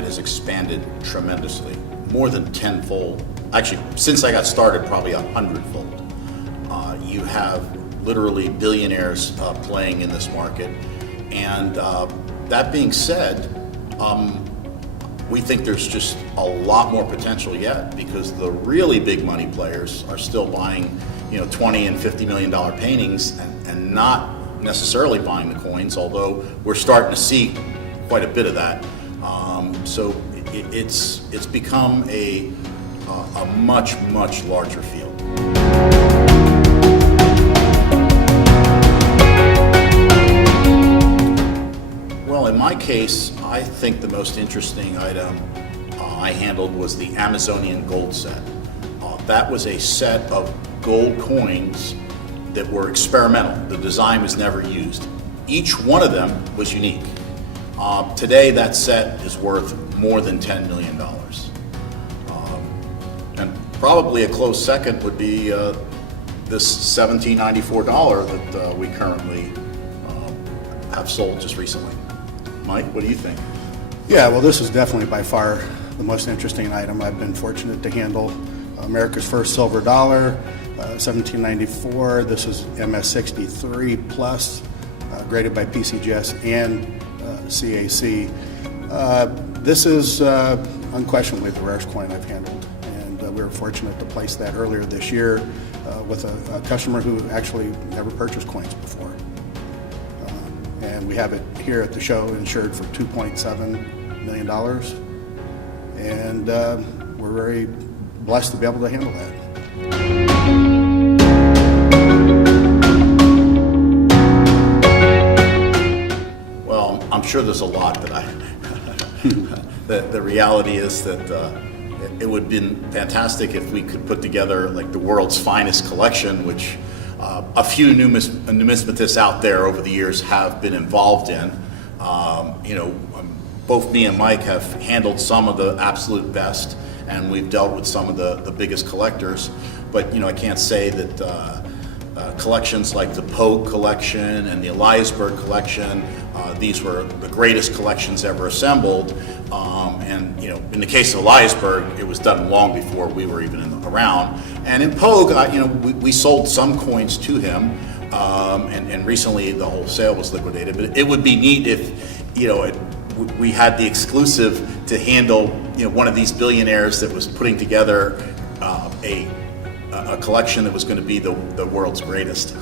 market has expanded tremendously, more than tenfold. Actually, since I got started, probably 100-fold. You have literally billionaires playing in this market. And that being said, we think there's just a lot more potential yet, because the really big money players are still buying, $20 and $50 million paintings and not necessarily buying the coins, although we're starting to see quite a bit of that. So it's become a much, much larger field. Well, in my case, I think the most interesting item I handled was the Amazonian gold set. That was a set of gold coins that were experimental. The design was never used. Each one of them was unique. Today, that set is worth more than $10 million. And probably a close second would be this $1794 that we currently have sold just recently. Mike, what do you think? Yeah, well, this is definitely by far the most interesting item I've been fortunate to handle. America's first silver dollar, 1794. This is MS63 plus, graded by PCGS and CAC. This is unquestionably the rarest coin I've handled, and we were fortunate to place that earlier this year with a customer who actually never purchased coins before. And we have it here at the show insured for $2.7 million, and we're very blessed to be able to handle that. Well, I'm sure there's a lot that the reality is that it would have been fantastic if we could put together like the world's finest collection, which a few numismatists out there over the years have been involved in. Both me and Mike have handled some of the absolute best, and we've dealt with some of the biggest collectors. But I can't say that collections like the Pogue collection and the Eliasberg collection, these were the greatest collections ever assembled. And in the case of Eliasberg, it was done long before we were even around. And in Pogue, we sold some coins to him, and recently the whole sale was liquidated. But it would be neat if we had the exclusive to handle one of these billionaires that was putting together a collection that was going to be the world's greatest.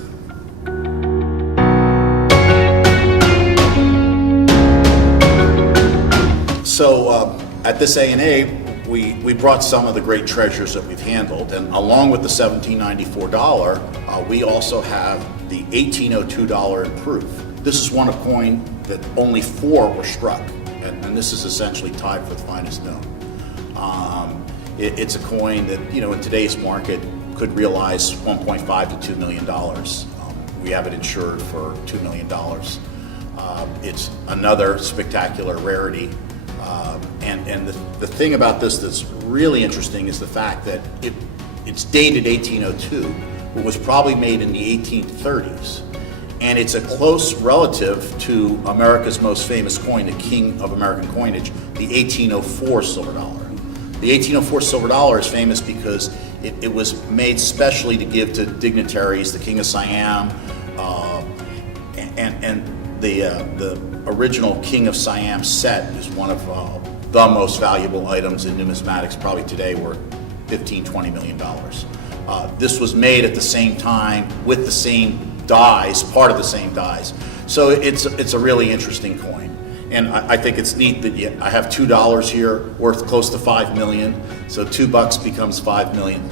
So at this A&A, we brought some of the great treasures that we've handled, and along with the $1794, we also have the $1802 in proof. This is one of coin that only 4 were struck, and this is essentially tied for the finest known. It's a coin that in today's market could realize $1.5 to $2 million. We have it insured for $2 million. It's another spectacular rarity. And the thing about this that's really interesting is the fact that it's dated 1802, but was probably made in the 1830s. And it's a close relative to America's most famous coin, the king of American coinage, the 1804 silver dollar. The 1804 silver dollar is famous because it was made specially to give to dignitaries, the King of Siam, and the original King of Siam set is one of the most valuable items in numismatics, probably today worth $15, $20 million. This was made at the same time with the same dies, part of the same dies. So it's a really interesting coin. And I think it's neat that I have $2 here worth close to $5 million. So $2 becomes $5 million.